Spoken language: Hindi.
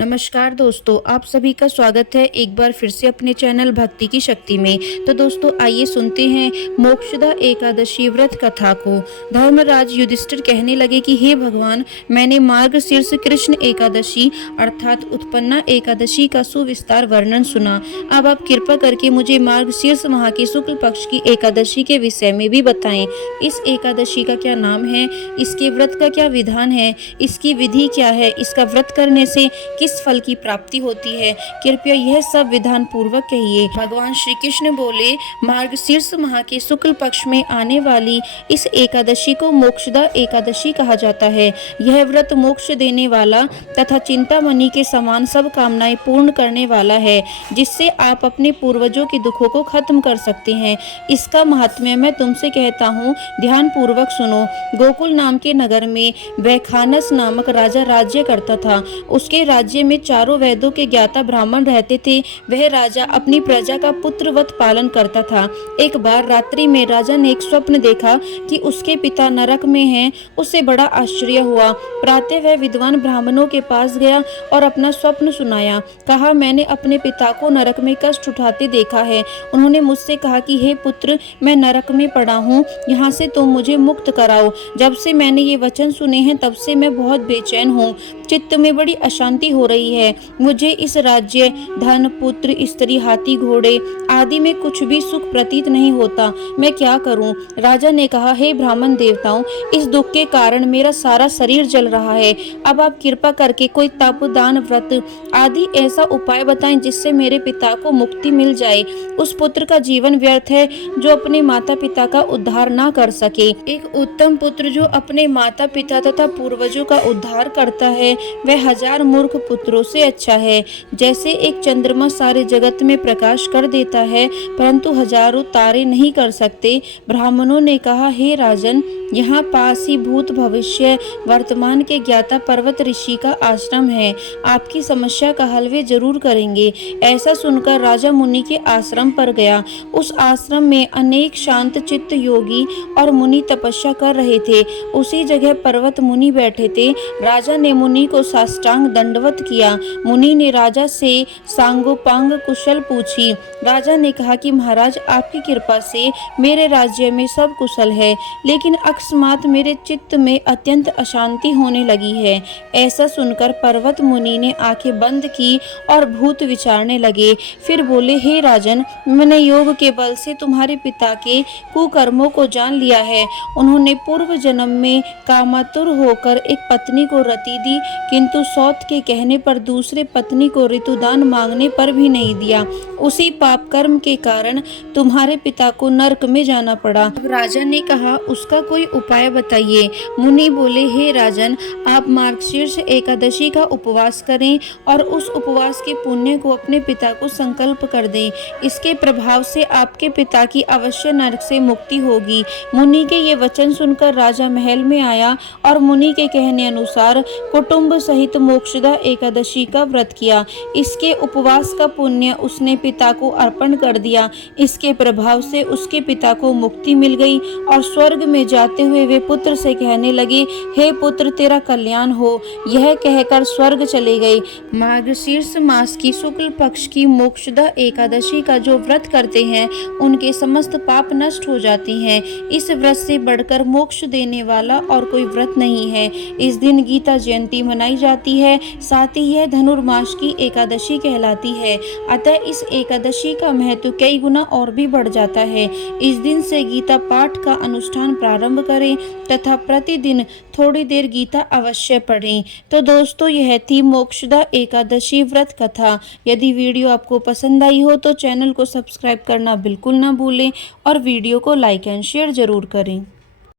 नमस्कार दोस्तों, आप सभी का स्वागत है एक बार फिर से अपने चैनल भक्ति की शक्ति में। तो दोस्तों आइए सुनते हैं मोक्षदा एकादशी व्रत कथा को। धर्मराज युधिष्ठिर कहने लगे कि हे भगवान, मैंने मार्गशीर्ष कृष्ण एकादशी अर्थात उत्पन्ना एकादशी का सुविस्तार वर्णन सुना। अब आप कृपा करके मुझे मार्गशीर्ष माह की शुक्ल पक्ष की एकादशी के विषय में भी बताएं। इस एकादशी का क्या नाम है, इसके व्रत का क्या विधान है, इसकी विधि क्या है, इसका व्रत करने से किस फल की प्राप्ति होती है, कृपया यह सब विधान पूर्वक कहिए। भगवान श्री कृष्ण बोले, मार्गशीर्ष माह के शुक्ल पक्ष में आने वाली इस एकादशी को मोक्षदा एकादशी कहा जाता है। यह व्रत मोक्ष देने वाला तथा चिंतामणि के समान सब कामनाएं पूर्ण करने वाला है, जिससे आप अपने पूर्वजों के दुखों को खत्म कर सकते हैं। इसका महात्म्य मैं तुमसे कहता हूँ, ध्यान पूर्वक सुनो। गोकुल नाम के नगर में वैखानस नामक राजा राज्य करता था। उसके राज्य में चारों वेदों के ज्ञाता ब्राह्मण रहते थे। वह राजा अपनी प्रजा का पुत्रवत पालन करता था। एक बार रात्रि में राजा ने एक स्वप्न देखा कि उसके पिता नरक में हैं। उसे बड़ा आश्चर्य हुआ। प्रातः वह विद्वान ब्राह्मणों के पास गया और अपना स्वप्न सुनाया। कहा, मैंने अपने पिता को नरक में कष्ट उठाते देखा है। उन्होंने मुझसे कहा कि हे पुत्र, मैं नरक में पड़ा हूँ, यहाँ से तुम मुझे मुक्त कराओ। जब से मैंने ये वचन सुने हैं तब से मैं बहुत बेचैन हूँ। चित्त में बड़ी अशांति हो रही है। मुझे इस राज्य, धन, पुत्र, स्त्री, हाथी, घोड़े आदि में कुछ भी सुख प्रतीत नहीं होता। मैं क्या करूं? राजा ने कहा, हे ब्राह्मण देवताओं, इस दुख के कारण मेरा सारा शरीर जल रहा है। अब आप कृपा करके कोई तप, दान, व्रत आदि ऐसा उपाय बताएं जिससे मेरे पिता को मुक्ति मिल जाए। उस पुत्र का जीवन व्यर्थ है जो अपने माता पिता का उद्धार ना कर सके। एक उत्तम पुत्र जो अपने माता पिता तथा पूर्वजों का उद्धार करता है, वह हजार मूर्ख पुत्रों से अच्छा है। जैसे एक चंद्रमा सारे जगत में प्रकाश कर देता है परंतु हजारों तारे नहीं कर सकते। ब्राह्मणों ने कहा, हे राजन, यहाँ पास ही भूत, भविष्य, वर्तमान के ज्ञाता पर्वत ऋषि का आश्रम है। आपकी समस्या का हल वे जरूर करेंगे। ऐसा सुनकर राजा मुनि के आश्रम पर गया। उस आश्रम में अनेक शांत चित्त योगी और मुनि तपस्या कर रहे थे। उसी जगह पर्वत मुनि बैठे थे। राजा ने मुनि को साष्टांग दंडवत किया। मुनि ने राजा से सांगोपांग कुशल पूछी। राजा ने कहा कि महाराज, आपकी कृपा से मेरे राज्य में सब कुशल है, लेकिन अकस्मात मेरे चित्त में अत्यंत अशांति होने लगी है। ऐसा सुनकर पर्वत मुनि ने आंखें बंद की और भूत विचारने लगे। फिर बोले, हे राजन, मैंने योग के बल से तुम्हारे पिता के कुकर्मों को जान लिया है। उन्होंने पूर्व जन्म में कामातुर होकर एक पत्नी को रति दी, किंतु सौत के कहने पर दूसरे पत्नी को ऋतुदान मांगने पर भी नहीं दिया। उसी पाप कर्म के कारण तुम्हारे पिता को नरक में जाना पड़ा। अब राजा ने कहा, उसका कोई उपाय बताइए। मुनि बोले, हे राजन, आप मार्गशीर्ष एकादशी का उपवास करें और उस उपवास के पुण्य को अपने पिता को संकल्प कर दें। इसके प्रभाव से आपके पिता की अवश्य नरक से मुक्ति होगी। मुनि के ये वचन सुनकर राजा महल में आया और मुनि के कहने अनुसार कुटुंब सहित मोक्षदा एकादशी का व्रत किया। इसके उपवास का पुण्य उसने पिता को अर्पण कर दिया। इसके प्रभाव से उसके पिता को मुक्ति मिल गई और स्वर्ग में जाते हुए वे पुत्र से कहने लगे, हे पुत्र, तेरा कल्याण हो। यह कहकर स्वर्ग चले गए। मार्गशीर्ष मास की शुक्ल पक्ष की मोक्षदा एकादशी का जो व्रत करते हैं उनके समस्त पाप नष्ट हो जाते हैं। इस व्रत से बढ़कर मोक्ष देने वाला और कोई व्रत नहीं है। इस दिन गीता जयंती मनाई जाती है। साथ ही यह धनुर्मास की एकादशी कहलाती है। अतः इस एकादशी का महत्व कई गुना और भी बढ़ जाता है। इस दिन से गीता पाठ का अनुष्ठान प्रारंभ करें तथा प्रतिदिन थोड़ी देर गीता अवश्य पढ़ें। तो दोस्तों, यह थी मोक्षदा एकादशी व्रत कथा। यदि वीडियो आपको पसंद आई हो तो चैनल को सब्सक्राइब करना बिल्कुल ना भूलें और वीडियो को लाइक एंड शेयर जरूर करें।